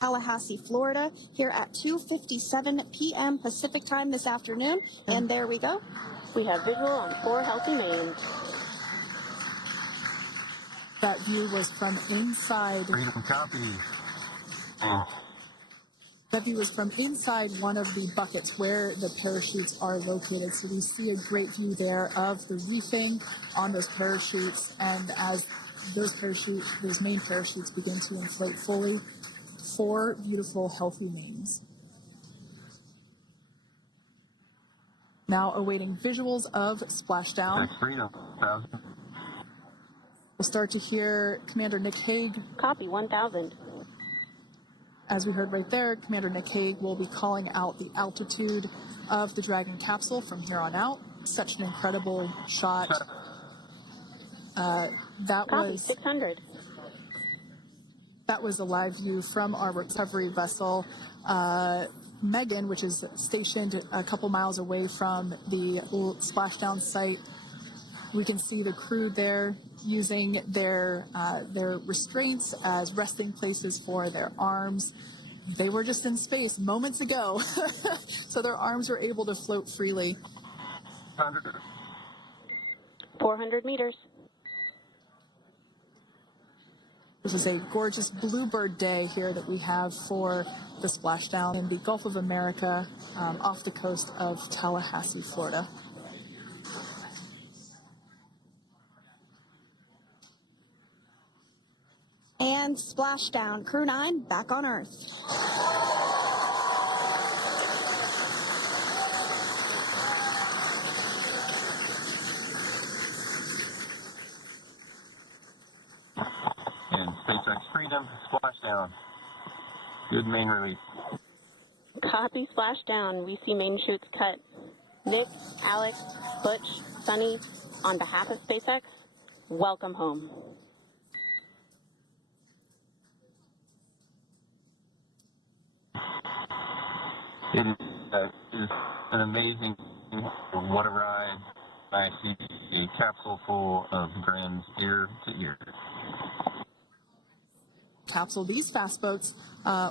Tallahassee, Florida, here at 2:57 p.m. Pacific time this afternoon. And there we go. We have visual on 4 healthy mains. That view was from inside. Freedom copy. That view was from inside one of the buckets where the parachutes are located. So we see a great view there of the reefing on those parachutes. And as those main parachutes begin to inflate fully, 4 beautiful, healthy mains. Now awaiting visuals of splashdown. We'll start to hear Commander Nick Hague. Copy, 1,000. As we heard right there, Commander Nick Hague will be calling out the altitude of the Dragon capsule from here on out. Such an incredible shot. Copy, 600. That was a live view from our recovery vessel, Megan, which is stationed a couple miles away from the splashdown site. We can see the crew there using their restraints as resting places for their arms. They were just in space moments ago, so their arms were able to float freely. 400 meters. This is a gorgeous bluebird day here that we have for the splashdown in the Gulf of America off the coast of Tallahassee, Florida. And splashdown. Crew 9 back on Earth. And SpaceX Freedom, splashdown. Good main release. Copy, splashdown. We see main chutes cut. Nick, Alex, Butch, Sunny, on behalf of SpaceX, welcome home. It is an amazing, what a ride. I see a capsule full of grins ear to ear. Capsule, these fast boats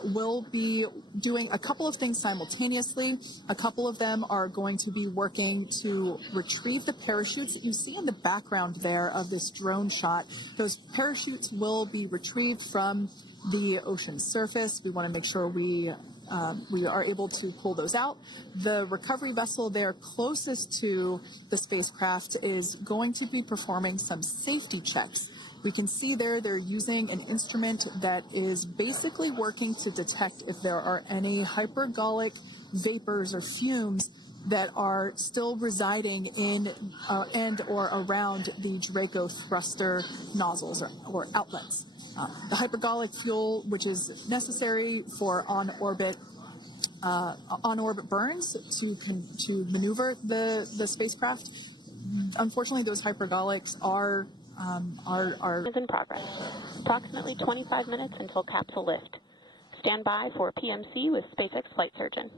will be doing a couple of things simultaneously. A couple of them are going to be working to retrieve the parachutes that you see in the background there of this drone shot. Those parachutes will be retrieved from the ocean surface. We want to make sure we are able to pull those out. The recovery vessel there closest to the spacecraft is going to be performing some safety checks. We can see there they're using an instrument that is basically working to detect if there are any hypergolic vapors or fumes that are still residing in and or around the Draco thruster nozzles or outlets. The hypergolic fuel, which is necessary for on-orbit burns to maneuver the spacecraft. Unfortunately, those hypergolics are Is in progress. Approximately 25 minutes until capsule lift. Stand by for PMC with SpaceX flight surgeon.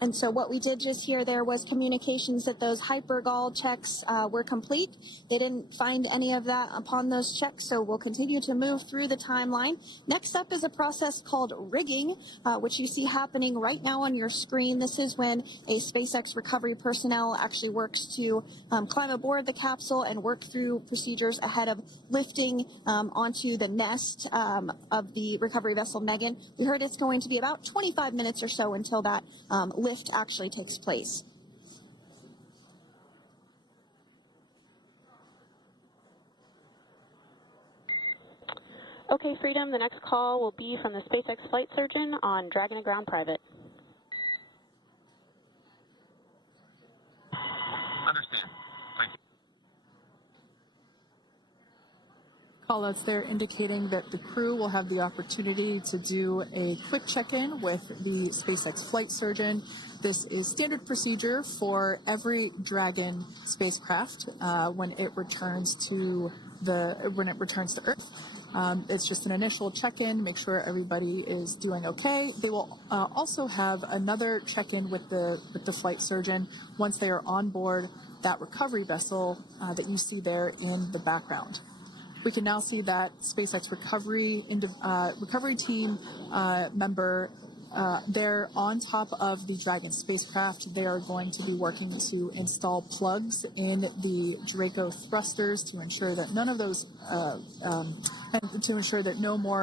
And so what we did just hear there was communications that those hypergol checks were complete. They didn't find any of that upon those checks, so we'll continue to move through the timeline. Next up is a process called rigging, which you see happening right now on your screen. This is when a SpaceX recovery personnel actually works to climb aboard the capsule and work through procedures ahead of lifting onto the nest of the recovery vessel Megan. We heard it's going to be about 25 minutes or so until that lift actually takes place. Okay, Freedom, the next call will be from the SpaceX flight surgeon on Dragon and Ground Private. Understand. Thank you. Callouts there indicating that the crew will have the opportunity to do a quick check-in with the SpaceX flight surgeon. This is standard procedure for every Dragon spacecraft when it returns to Earth. It's just an initial check-in, make sure everybody is doing okay. They will also have another check-in with the flight surgeon once they are on board that recovery vessel that you see there in the background. We can now see that SpaceX recovery team member they're on top of the Dragon spacecraft. They are going to be working to install plugs in the Draco thrusters to ensure that none of those, to ensure that no more